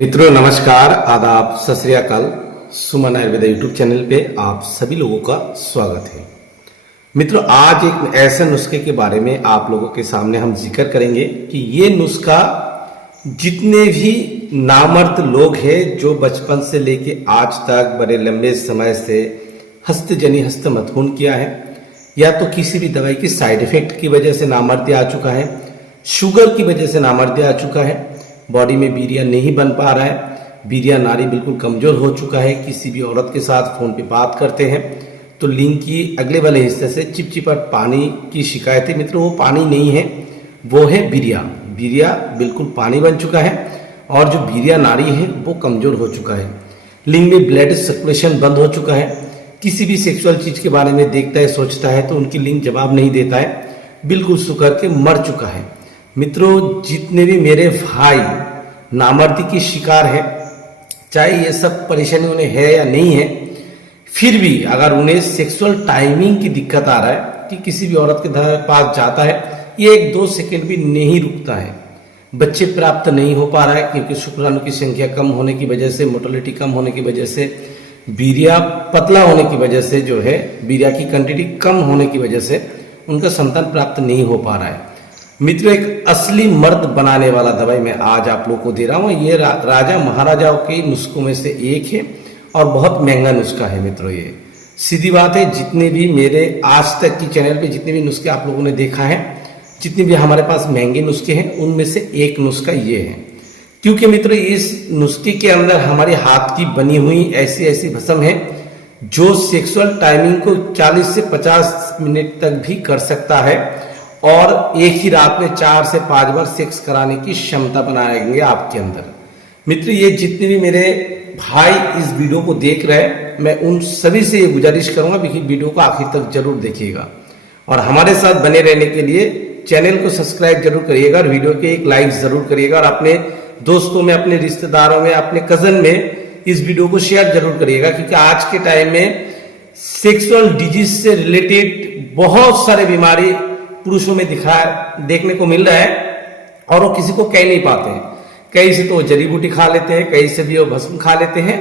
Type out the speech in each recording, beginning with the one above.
मित्रों नमस्कार, आदाब, सत श्री अकाल। सुमन आयुर्वेदा यूट्यूब चैनल पे आप सभी लोगों का स्वागत है। मित्रों आज एक ऐसे नुस्खे के बारे में आप लोगों के सामने हम जिक्र करेंगे कि ये नुस्खा जितने भी नामर्द लोग हैं जो बचपन से लेके आज तक बड़े लंबे समय से हस्तजनी हस्तमैथुन किया है या तो किसी भी दवाई की साइड इफेक्ट की वजह से नामर्द आ चुका है, शुगर की वजह से नामर्द आ चुका है, बॉडी में बीरिया नहीं बन पा रहा है, बीरिया नाड़ी बिल्कुल कमजोर हो चुका है, किसी भी औरत के साथ फोन पे बात करते हैं तो लिंग की अगले वाले हिस्से से चिपचिपाट पानी की शिकायत है। मित्रों वो पानी नहीं है, वो है बीरिया। बीरिया बिल्कुल पानी बन चुका है और जो बीरिया नाड़ी है वो कमजोर हो चुका है। लिंग में ब्लड सर्कुलेशन बंद हो चुका है। किसी भी सेक्सुअल चीज के बारे में देखता है सोचता है तो उनकी लिंग जवाब नहीं देता है, बिल्कुल सुकर के मर चुका है। मित्रों जितने भी मेरे भाई नामर्दी की शिकार है, चाहे ये सब परेशानी उन्हें है या नहीं है, फिर भी अगर उन्हें सेक्सुअल टाइमिंग की दिक्कत आ रहा है कि किसी भी औरत के पास जाता है ये 1-2 सेकंड भी नहीं रुकता है, बच्चे प्राप्त नहीं हो पा रहा है क्योंकि शुक्राणु की संख्या कम होने की वजह से, मोटिलिटी कम होने की वजह से, बीरिया पतला होने की वजह से, जो है बीरिया की क्वांटिटी कम होने की वजह से उनका संतान प्राप्त नहीं हो पा रहा है। मित्रों एक असली मर्द बनाने वाला दवाई मैं आज आप लोग को दे रहा हूँ। ये राजा महाराजाओं के नुस्खों में से एक है और बहुत महंगा नुस्खा है। मित्रों ये सीधी बात है, जितने भी मेरे आज तक की चैनल पे जितने भी नुस्खे आप लोगों ने देखा है, जितने भी हमारे पास महंगे नुस्खे हैं उनमें से एक नुस्खा ये है। क्योंकि मित्रों इस नुस्खे के अंदर हमारे हाथ की बनी हुई ऐसी ऐसी भस्म है जो सेक्सुअल टाइमिंग को 40 से 50 मिनट तक भी कर सकता है और एक ही रात में 4 से 5 बार सेक्स कराने की क्षमता बनाएंगे आपके अंदर। मित्र ये जितने भी मेरे भाई इस वीडियो को देख रहे हैं, मैं उन सभी से ये गुजारिश करूंगा कि वीडियो को आखिर तक जरूर देखिएगा और हमारे साथ बने रहने के लिए चैनल को सब्सक्राइब जरूर करिएगा और वीडियो के एक लाइक जरूर करिएगा और अपने दोस्तों में, अपने रिश्तेदारों में, अपने कजन में इस वीडियो को शेयर जरूर करिएगा। क्योंकि आज के टाइम में सेक्सुअल डिजीज से रिलेटेड बहुत सारे बीमारी पुरुषों में देखने को मिल रहा है और वो किसी को कह नहीं पाते हैं। कहीं से तो वो जड़ी बूटी खा लेते हैं, कहीं से भी वो भस्म खा लेते हैं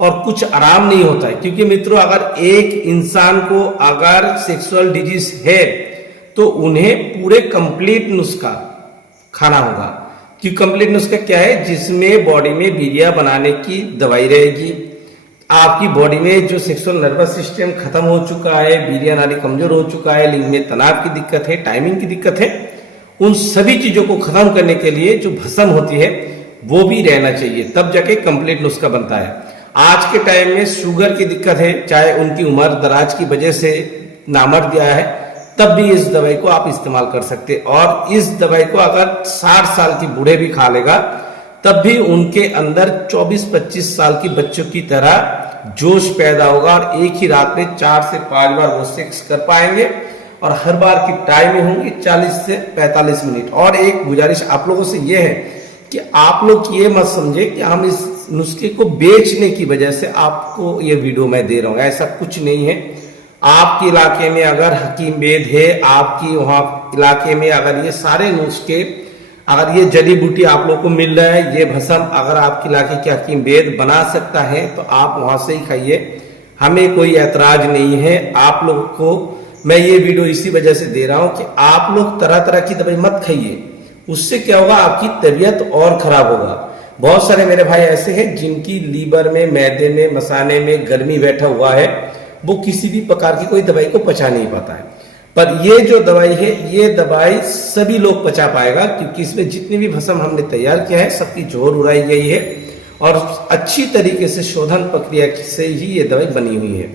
और कुछ आराम नहीं होता है। क्योंकि मित्रों अगर एक इंसान को अगर सेक्सुअल डिजीज है तो उन्हें पूरे कंप्लीट नुस्खा खाना होगा। कि कंप्लीट नुस्खा क्या है, जिसमें बॉडी में बीरिया बनाने की दवाई रहेगी, आपकी बॉडी में जो सेक्सुअल नर्वस सिस्टम खत्म हो चुका है, बीरिया नाड़ी कमजोर हो चुका है, लिंग में तनाव की दिक्कत है, टाइमिंग की दिक्कत है, उन सभी चीजों को खत्म करने के लिए जो भस्म होती है वो भी रहना चाहिए, तब जाके कंप्लीट नुस्खा बनता है। आज के टाइम में शुगर की दिक्कत है, चाहे उनकी उम्र दराज की वजह से नामर्द दिया है, तब भी इस दवाई को आप इस्तेमाल कर सकते। और इस दवाई को अगर 60 साल की बूढ़े भी खा लेगा तब भी उनके अंदर 24-25 साल की बच्चों की तरह जोश पैदा होगा और एक ही रात में 4 से 5 बार वो सेक्स कर पाएंगे और हर बार की टाइमिंग होंगी 40 से 45 मिनट। और एक गुजारिश आप लोगों से ये है कि आप लोग ये मत समझे कि हम इस नुस्खे को बेचने की वजह से आपको ये वीडियो मैं दे रहा हूँ, ऐसा कुछ नहीं है। आपके इलाके में अगर हकीम वेद है, आपकी वहां इलाके में अगर ये सारे नुस्खे, अगर ये जड़ी बूटी आप लोग को मिल रहा है, ये भस्म अगर आपके इलाके के हकीम वेद बना सकता है तो आप वहां से ही खाइए, हमें कोई ऐतराज नहीं है। आप लोगों को मैं ये वीडियो इसी वजह से दे रहा हूं कि आप लोग तरह तरह की दवाई मत खाइए, उससे क्या होगा आपकी तबीयत और खराब होगा। बहुत सारे मेरे भाई ऐसे हैं जिनकी लीवर में, मैदे में, मसाने में गर्मी बैठा हुआ है, वो किसी भी प्रकार की कोई दवाई को पचा नहीं पाता है। पर ये जो दवाई है ये दवाई सभी लोग पचा पाएगा क्योंकि इसमें जितनी भी भस्म हमने तैयार किया है सबकी जोर उड़ाई गई है और अच्छी तरीके से शोधन प्रक्रिया से ही ये दवाई बनी हुई है।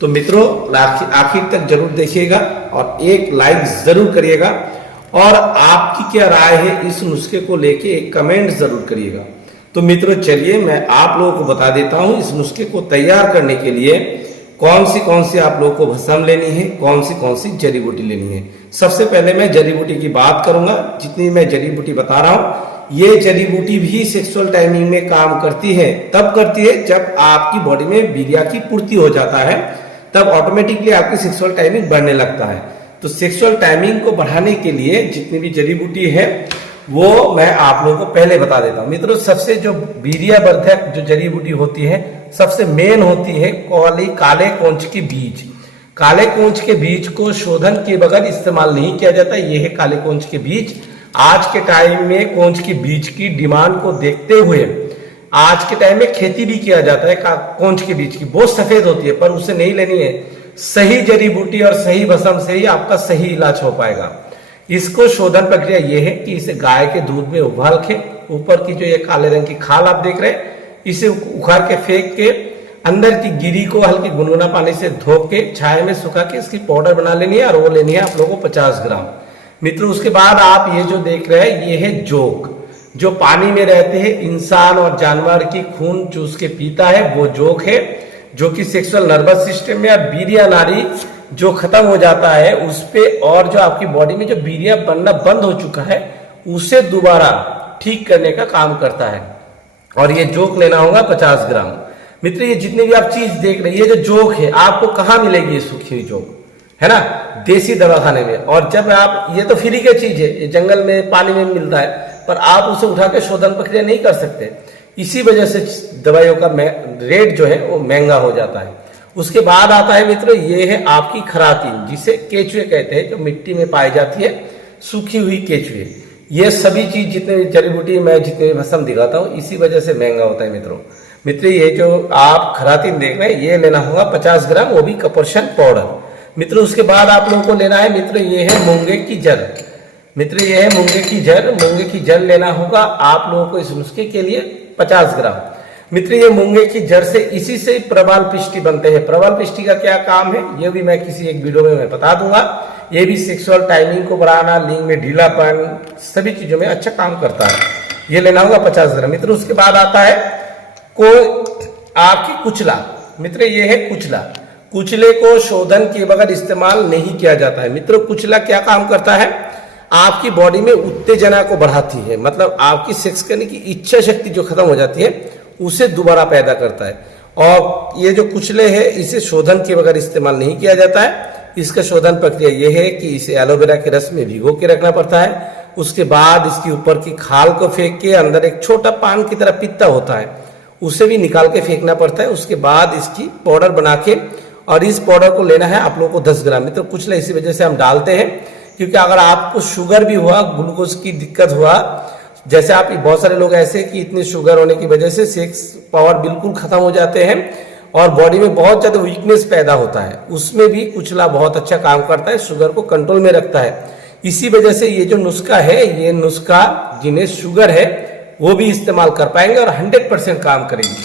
तो मित्रों आखिर तक जरूर देखिएगा और एक लाइक जरूर करिएगा और आपकी क्या राय है इस नुस्खे को लेके एक कमेंट जरूर करिएगा। तो मित्रों चलिए मैं आप लोगों को बता देता हूं इस नुस्खे को तैयार करने के लिए कौन सी आप लोगों को भस्म लेनी है, कौन सी जड़ी बूटी लेनी है। सबसे पहले मैं जड़ी बूटी की बात करूंगा। जितनी मैं जड़ी बूटी बता रहा हूं ये जड़ी बूटी भी सेक्सुअल टाइमिंग में काम करती है, तब करती है जब आपकी बॉडी में बीरिया की पूर्ति हो जाता है, तब ऑटोमेटिकली आपकी सेक्सुअल टाइमिंग बढ़ने लगता है। तो सेक्सुअल टाइमिंग को बढ़ाने के लिए जितनी भी जड़ी बूटी है वो मैं आप लोगों को पहले बता देता हूं। मित्रों, सबसे जो वीर्यवर्धक जो जड़ी बूटी होती है, सबसे मेन होती है काले कोंच के बीज। काले कोंच के बीज को शोधन के बगैर इस्तेमाल नहीं किया जाता। ये है काले कोंच के बीज। आज के टाइम में कोंच के बीज की डिमांड को देखते हुए आज के टाइम में खेती भी किया जाता है कोंच के बीज की। बहुत सफेद होती है, पर उसे नहीं लेनी है। सही जड़ी बूटी और सही भस्म से ही आपका सही इलाज हो पाएगा। इसको शोधन प्रक्रिया ये है कि इसे गाय के दूध में उबाल के ऊपर की जो ये काले रंग की खाल आप देख रहे हैं, इसे उखाड़ के फेंक के अंदर की गिरी को हल्के गुनगुना पानी से धो के छाया में सुखा के इसकी पाउडर बना लेनी है, और वो लेनी है आप लोगों को 50 ग्राम। मित्रों, उसके बाद आप ये जो देख रहे हैं ये है जोक। जो पानी में रहते हैं, इंसान और जानवर की खून चूस के पीता है, वो जोक है। जो कि सेक्सुअल नर्वस सिस्टम में और वीर्य नाड़ी जो खत्म हो जाता है उस पे, और जो आपकी बॉडी में जो वीर्य बनना बंद हो चुका है उसे दोबारा ठीक करने का काम करता है। और ये जोक लेना होगा 50 ग्राम। मित्र, ये जितने भी आप चीज देख रहे हैं, ये जो जोक है आपको कहाँ मिलेगी? ये सूखी हुई जोक है ना, देसी दवाखाने में। और जब आप, ये तो फ्री की चीज है, ये जंगल में पानी में मिलता है, पर आप उसे उठा के शोधन प्रक्रिया नहीं कर सकते। इसी वजह से दवाइयों का रेट जो है वो महंगा हो जाता है। उसके बाद आता है मित्रों, ये है आपकी खरातीन, जिसे केचुए कहते हैं, जो मिट्टी में पाई जाती है, सूखी हुई केचुए। ये सभी चीज जितने जड़ी बूटी मैं जितने भस्म दिखाता हूँ, इसी वजह से महंगा होता है मित्र, ये जो आप खरातीन देख रहे हैं, ये लेना होगा 50 ग्राम, वो भी कपरशन पाउडर। मित्रों, उसके बाद आप लोगों को लेना है मित्र, ये है मूंगे की जड़। मित्र, ये है मूंगे की जड़। मूंगे की जड़ लेना होगा आप लोगों को इस नुस्खे के लिए 50 ग्राम। मित्र, ये मूंगे की जड़ से, इसी से प्रवाल पिष्टी बनते हैं। प्रवाल पिष्टी का क्या काम है, ये भी मैं किसी एक वीडियो में मैं बता दूंगा। ये भी सेक्सुअल टाइमिंग को बढ़ाना, लिंग में ढीलापन, सभी चीजों में अच्छा काम करता है। ये लेना होगा 50 ग्राम। मित्र, उसके बाद आता है आपकी कुचला। मित्र, ये है कुचला। कुचले को शोधन के बगैर इस्तेमाल नहीं किया जाता है। मित्रों, कुचला क्या काम करता है? आपकी बॉडी में उत्तेजना को बढ़ाती है, मतलब आपकी सेक्स करने की इच्छा शक्ति जो खत्म हो जाती है उसे दोबारा पैदा करता है। और ये जो कुचले है, इसे शोधन के बगैर इस्तेमाल नहीं किया जाता है। इसका शोधन प्रक्रिया यह है कि इसे एलोवेरा के रस में भिगो के रखना पड़ता है। उसके बाद इसकी ऊपर की खाल को फेंक के अंदर एक छोटा पान की तरह पित्ता होता है, उसे भी निकाल के फेंकना पड़ता है। उसके बाद इसकी पाउडर बना के, और इस पाउडर को लेना है आप लोगों को 10 ग्राम। तो कुचला इसी वजह से हम डालते हैं, क्योंकि अगर आपको शुगर भी हुआ, ग्लूकोज की दिक्कत हुआ, जैसे आप बहुत सारे लोग ऐसे कि इतनी शुगर होने की वजह से सेक्स पावर बिल्कुल खत्म हो जाते हैं और बॉडी में बहुत ज्यादा वीकनेस पैदा होता है, उसमें भी कुचला बहुत अच्छा काम करता है, शुगर को कंट्रोल में रखता है। इसी वजह से ये जो नुस्खा है, ये नुस्खा जिन्हें शुगर है वो भी इस्तेमाल कर पाएंगे और 100% काम करेंगे।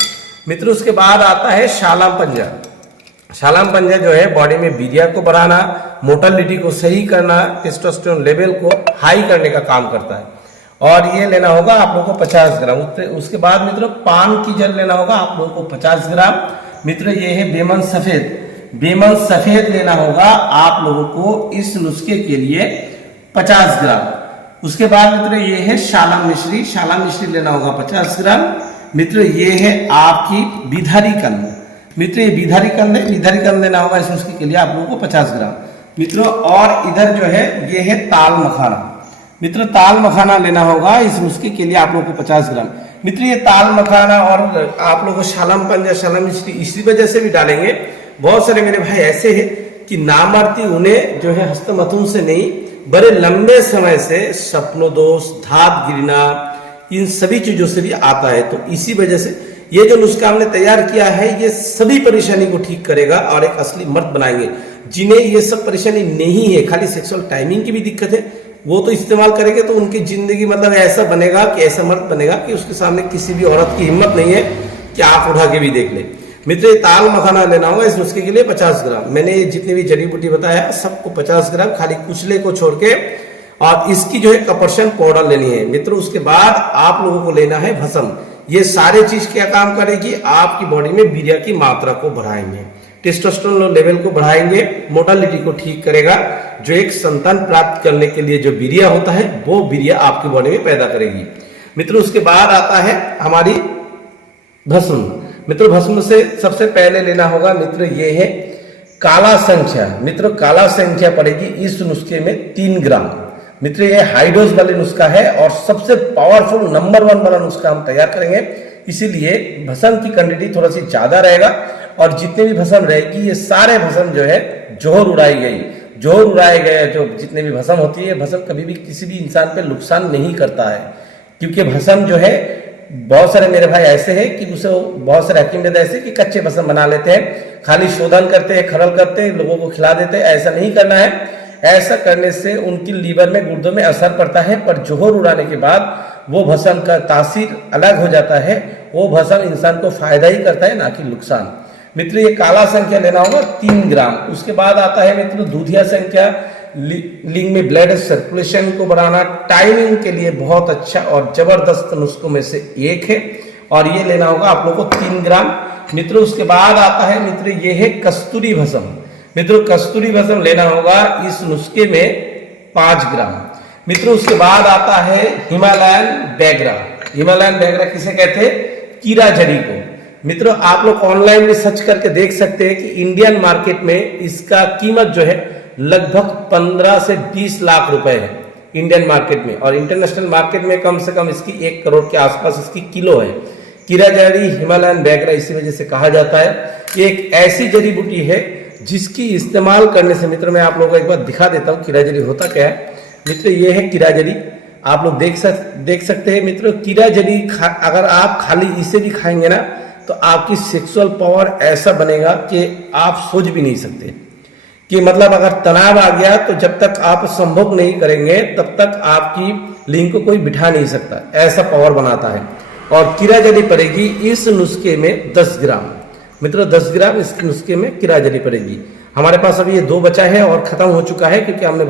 मित्रों, उसके बाद आता है शालाम पंजा। शालाम पंजा जो है बॉडी में वीर्य को बढ़ाना, मोटिलिटी को सही करना, टेस्टोस्टेरोन लेवल को हाई करने का काम करता है। और ये लेना होगा आप लोगों को 50 ग्राम। उसके बाद मित्रों, पान की जल लेना होगा आप लोगों को 50 ग्राम। मित्रों, ये है बेमन सफेद। बेमन सफेद लेना होगा आप लोगों को इस नुस्खे के लिए 50 ग्राम। उसके बाद मित्रों, ये है शालाम मिश्री। शालाम मिश्री लेना होगा 50 ग्राम। मित्रों, ये है आपकी बिधारी कंद। मित्र, ये बिधारी कंद है, बिधारी कंद लेना होगा इस नुस्खे के लिए आप लोगों को 50 ग्राम। मित्रों, और इधर जो है ये है ताल मखाना। मित्रों, ताल मखाना लेना होगा इस नुस्खे के लिए आप लोगों को 50 ग्राम। मित्र, ये ताल मखाना और आप लोगों को शालाम पंजा, शालाम मिश्री इसी वजह से भी डालेंगे। बहुत सारे मेरे भाई ऐसे हैं कि नामर्ती उन्हें जो है हस्तमैथुन से नहीं, बड़े लंबे समय से सपनों दोष, धात गिरना, इन सभी चीजों से भी आता है। तो इसी वजह से ये जो नुस्खा हमने तैयार किया है, ये सभी परेशानी को ठीक करेगा और एक असली मर्द बनाएंगे। जिन्हें ये सब परेशानी नहीं है, खाली सेक्सुअल टाइमिंग की भी दिक्कत है, वो तो इस्तेमाल करेंगे तो उनकी जिंदगी मतलब ऐसा बनेगा कि ऐसा मर्द बनेगा कि उसके सामने किसी भी औरत की हिम्मत नहीं है कि आंख उठा के भी देख ले। मित्र, ताल मखाना लेना होगा इस नुस्खे के लिए 50 ग्राम। मैंने ये जितनी भी जड़ी बूटी बताया सबको 50 ग्राम, खाली कुचले को छोड़ के, और इसकी जो है कपरशन पाउडर लेनी है। मित्रों, उसके बाद आप लोगों को लेना है भस्म। ये सारे चीज क्या काम करेगी? आपकी बॉडी में वीर्य की मात्रा को बढ़ाएंगे, टेस्टोस्टेरोन लेवल को बढ़ाएंगे, मोटिलिटी को ठीक करेगा। जो एक संतान प्राप्त करने के लिए जो वीर्य होता है वो वीर्य आपकी बॉडी में पैदा करेगी। मित्रों, उसके बाद आता है हमारी भस्म। मित्रों, भस्म से सबसे पहले लेना होगा मित्र, ये है काला संख्या। मित्रों, काला संख्या पड़ेगी इस नुस्खे में 3 ग्राम। मित्र ये हाई डोज वाले नुस्खा है और सबसे पावरफुल नंबर 1 वाला नुस्खा हम तैयार करेंगे। इसीलिए भस्म की क्वांटिटी थोड़ा सी ज्यादा रहेगा और जितने भी भस्म रहेगी ये सारे भस्म जो है जोहर उड़ाई गई, जोहर उड़ाए गए जो जितने भी भस्म होती है, भस्म कभी भी किसी भी इंसान पे नुकसान नहीं करता है। क्योंकि भस्म जो है बहुत सारे मेरे भाई ऐसे हैं कि उसे बहुत सारे हकीम वेद ऐसे कि कच्चे भस्म बना लेते हैं, खाली शोधन करते हैं, खरल करते हैं, लोगों को खिला देते हैं। ऐसा नहीं करना है। ऐसा करने से उनकी लीवर में, गुर्दों में असर पड़ता है, पर जोहर उड़ाने के बाद वो भस्म का तासीर अलग हो जाता है। वो भस्म इंसान को फायदा ही करता है, ना कि नुकसान। मित्र ये काला संख्या लेना होगा 3 ग्राम। उसके बाद आता है मित्र दूधिया संख्या, लिंग में ब्लड सर्कुलेशन को बढ़ाना, टाइमिंग के लिए बहुत अच्छा और जबरदस्त नुस्खों में से एक है और ये लेना होगा आप लोगों को 3 ग्राम। मित्र उसके बाद आता है मित्र ये है कस्तूरी भस्म। मित्रों कस्तूरी भस्म लेना होगा इस नुस्खे में 5 ग्राम। मित्रों उसके बाद आता है हिमालयन बैगरा। हिमालयन बैगरा किसे कहते हैं? कीरा जड़ी को। मित्रों आप लोग ऑनलाइन में सर्च करके देख सकते हैं कि इंडियन मार्केट में इसका कीमत जो है लगभग 15 से 20 लाख रुपए है इंडियन मार्केट में, और इंटरनेशनल मार्केट में कम से कम इसकी 1 करोड़ के आसपास इसकी किलो है। कीरा जड़ी हिमालयन बैगरा इसी वजह से कहा जाता है। ये एक ऐसी जड़ी बूटी है जिसकी इस्तेमाल करने से, मित्र मैं आप लोगों को एक बार दिखा देता हूँ कीरा जड़ी होता क्या है। मित्र ये है कीरा जड़ी, आप लोग देख सकते हैं। मित्र कीरा जड़ी अगर आप खाली इसे भी खाएंगे ना तो आपकी सेक्सुअल पावर ऐसा बनेगा कि आप सोच भी नहीं सकते। कि मतलब अगर तनाव आ गया तो जब तक आप संभोग नहीं करेंगे तब तक आपकी लिंग को कोई बिठा नहीं सकता, ऐसा पावर बनाता है। और कीरा जड़ी पड़ेगी इस नुस्खे में 10 ग्राम। मित्रों 10 ग्राम इस नुस्खे में कीरा जड़ी पड़ेगी। हमारे पास अभी ये 2 बचा है और खत्म हो चुका है क्योंकि हमने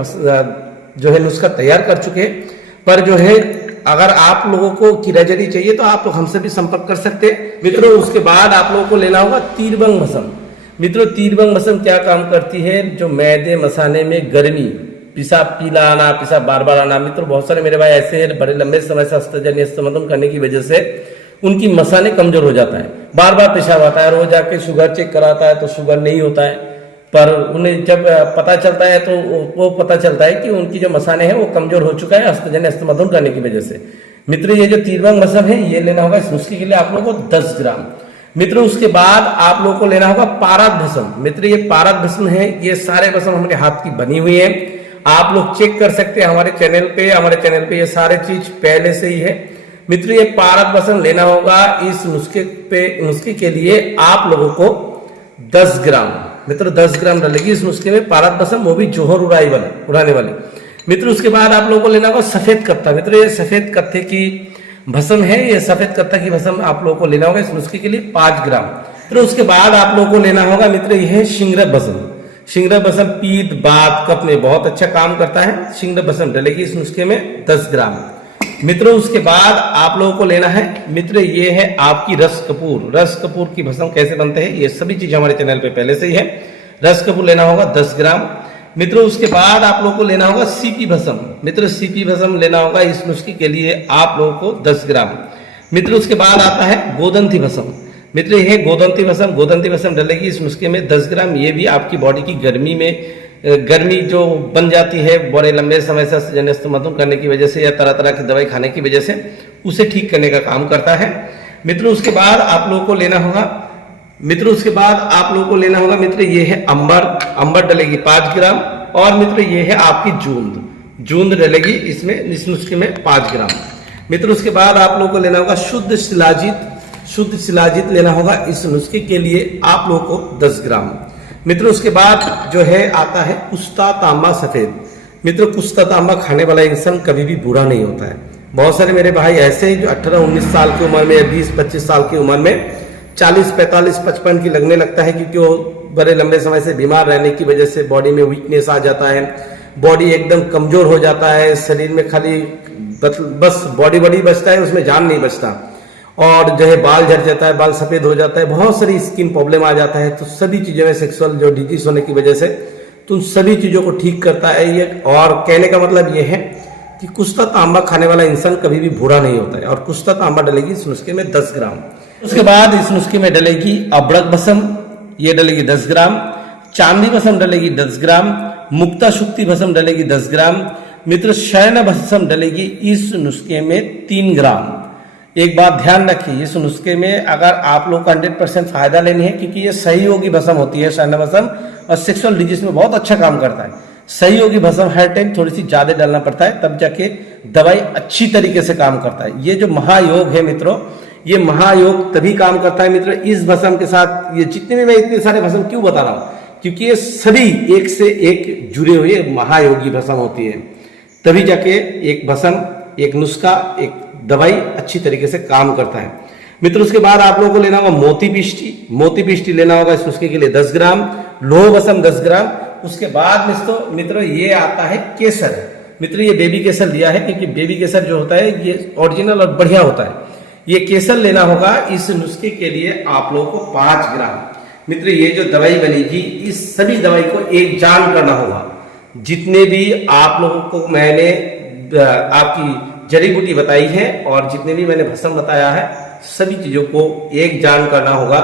जो है नुस्खा तैयार कर चुके हैं। पर जो है अगर आप लोगों को कीरा जड़ी चाहिए तो आप हमसे भी संपर्क कर सकते हैं। मित्रों उसके बाद आप लोगों को लेना होगा तीरबंग भस्म। मित्रों तीरबंग भस्म क्या काम करती है? जो मैदे मसाने में गर्मी, पेशाब पीला आना, पेशाब बार बार आना। मित्रों बहुत सारे मेरे भाई ऐसे हैं बड़े लंबे समय से अस्तजन्य स्तमदन करने की वजह से उनकी मसाने कमजोर हो जाता है, बार बार पेशाब आता है। रोज जाके शुगर चेक कराता है तो शुगर नहीं होता है, पर उन्हें जब पता चलता है तो वो पता चलता है कि उनकी जो मसाने हैं वो कमजोर हो चुका है अस्तजन्य स्तमदन करने की वजह से। मित्र ये जो तीरबंग भस्म है ये लेना होगा इस नुस्खे के लिए आप लोगों को 10 ग्राम। मित्र उसके बाद आप लोगों को लेना होगा पारद भस्म। मित्र ये पारद भस्म है, ये सारे भस्म हमारे हाथ की बनी हुई है, आप लोग चेक कर सकते हैं हमारे चैनल पे ये सारे चीज पहले से ही है। मित्र ये पारद भस्म लेना होगा इस नुस्खे के लिए आप लोगों को 10 ग्राम। मित्र 10 ग्राम डालेगी इस नुस्खे में पारद भस्म, वो भी जोहर उड़ाने वाली। मित्र उसके बाद आप लोगों को लेना होगा सफेद कत्था। मित्र ये सफेद कत्थे की भस्म है, ये सफेद कत्था की भस्म आप लोगों को लेना होगा इस नुस्खे के लिए 5 ग्राम। फिर उसके बाद आप लोगों को लेना होगा मित्र यह है शिंगरफ भस्म। शिंगरफ भस्म पीत, बात, कफ में बहुत अच्छा काम करता है। शिंगरफ भस्म डलेगी इस नुस्खे में 10 ग्राम। मित्रों उसके बाद आप लोगों को लेना है मित्र ये है आपकी रस कपूर। रस कपूर की भस्म कैसे बनते हैं ये सभी चीज हमारे चैनल पे पहले से ही है। रस कपूर लेना होगा 10 ग्राम। मित्रों उसके बाद आप लोगों को लेना होगा सीपी भस्म। मित्र सीपी भस्म लेना होगा इस नुस्खे के लिए आप लोगों को 10 ग्राम। मित्र उसके बाद आता है गोदंती भस्म। मित्र ये है गोदंती भस्म। गोदंती भस्म डलेगी इस नुस्खे में 10 ग्राम। ये भी आपकी बॉडी की गर्मी जो बन जाती है बड़े लंबे समय से स्तमदन करने की वजह से या तरह तरह की दवाई खाने की वजह से उसे ठीक करने का काम करता है। मित्र उसके बाद आप लोगों को लेना होगा मित्र ये है अंबर डलेगी 5 ग्राम। और मित्र ये है आपकी जूंद डलेगी इसमें इस नुस्खे में 5 ग्राम। मित्र उसके बाद आप लोगों को लेना होगा शुद्ध शिलाजीत लेना होगा इस नुस्खे के लिए आप लोगों को 10 ग्राम। मित्र उसके बाद जो है आता है कुश्ता तांबा सफेद। मित्र कुश्ता तांबा खाने वाला इंसान कभी भी बुरा नहीं होता है। बहुत सारे मेरे भाई ऐसे हैं जो 18-19 साल की उम्र में 20-25 साल की उम्र में 40-45-55 की लगने लगता है क्योंकि वो बड़े लंबे समय से बीमार रहने की वजह से बॉडी में वीकनेस आ जाता है, बॉडी एकदम कमजोर हो जाता है, शरीर में खाली बस बॉडी बचता है, उसमें जान नहीं बचता, और जो है बाल झड़ जाता है, बाल सफेद हो जाता है, बहुत सारी स्किन प्रॉब्लम आ जाता है। तो सभी चीजों में सेक्सुअल जो डिजीज होने की वजह से तो उन सभी चीजों को ठीक करता है ये। और कहने का मतलब ये है कि कुश्ता तांबा खाने वाला इंसान कभी भी बुरा नहीं होता है। और कुश्ता तांबा डलेगी इस नुस्खे में 10 ग्राम। उसके बाद इस नुस्खे में डलेगी अबड़क भस्म, ये डलेगी 10 ग्राम। चांदी भस्म डलेगी 10 ग्राम। मुक्ता शुक्ति भस्म डलेगी 10 ग्राम। मित्र शयन भस्म डलेगी इस नुस्खे में 3 ग्राम। एक बात ध्यान रखिए, इस नुस्खे में अगर आप लोग को 100% फायदा लेनी है, क्योंकि ये सहयोगी भस्म होती है शयन भस्म, और सेक्सुअल डिजीज में बहुत अच्छा काम करता है। सहयोगी भस्म हर टाइम थोड़ी सी ज्यादा डालना पड़ता है, तब जाके दवाई अच्छी तरीके से काम करता है। ये जो महायोग है मित्रों, ये महायोग तभी काम करता है मित्रों इस भस्म के साथ। ये जितने भी मैं इतने सारे भस्म क्यों बता रहा हूं, क्योंकि ये सभी एक से एक जुड़े हुए महायोगी भस्म होती है, तभी जाके एक भस्म, एक नुस्खा, एक दवाई अच्छी तरीके से काम करता है मित्रों। उसके बाद आप लोगों को लेना होगा मोती पिष्टी। मोती पिष्टी लेना होगा इस नुस्खे के लिए 10 ग्राम, लोह भस्म 10 ग्राम। उसके बाद मित्रों ये आता है केसर। मित्रों ये बेबी केसर दिया है, क्योंकि बेबी केसर जो होता है ये ओरिजिनल और बढ़िया होता है। ये केसर लेना होगा इस नुस्खे के लिए आप लोगों को 5 ग्राम। मित्र ये जो दवाई बनेगी, इस सभी दवाई को एक जान करना होगा। जितने भी आप लोगों को मैंने आपकी जड़ी बूटी बताई है और जितने भी मैंने भस्म बताया है, सभी चीजों को एक जान करना होगा।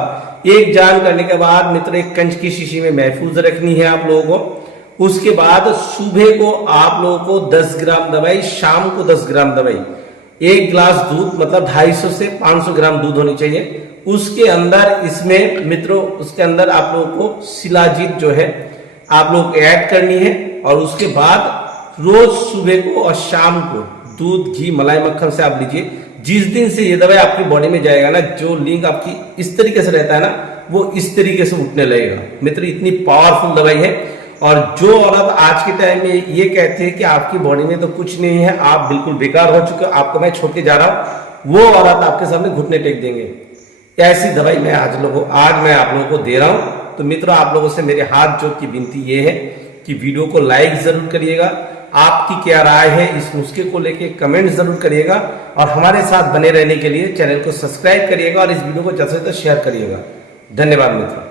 एक जान करने के बाद मित्र एक कंच की शीशी में महफूज रखनी है आप लोगों को। उसके बाद सुबह को आप लोगों को 10 ग्राम दवाई, शाम को 10 ग्राम दवाई, 1 गिलास दूध, मतलब 250 से 500 ग्राम दूध होनी चाहिए। उसके अंदर इसमें मित्रों, उसके अंदर आप लोगों को शिलाजीत जो है आप लोग ऐड करनी है। और उसके बाद रोज सुबह को और शाम को दूध, घी, मलाई, मक्खन से आप लीजिए। जिस दिन से ये दवाई आपकी बॉडी में जाएगा ना, जो लिंक आपकी इस तरीके से रहता है ना, वो इस तरीके से उठने लगेगा। मित्र इतनी पावरफुल दवाई है। और जो औरत आज के टाइम में ये कहते हैं कि आपकी बॉडी में तो कुछ नहीं है, आप बिल्कुल बेकार हो चुके हो, आपको मैं छोड़ के जा रहा हूं, वो औरत आपके सामने घुटने टेक देंगे। ऐसी दवाई मैं आज मैं आप लोगों को दे रहा हूं। तो मित्रों आप लोगों से मेरे हाथ जोड़ की विनती ये है कि वीडियो को लाइक जरूर करिएगा। आपकी क्या राय है इस नुस्खे को लेके कमेंट जरूर करिएगा, और हमारे साथ बने रहने के लिए चैनल को सब्सक्राइब करिएगा और इस वीडियो को ज्यादा से ज्यादा शेयर करिएगा। धन्यवाद मित्रों।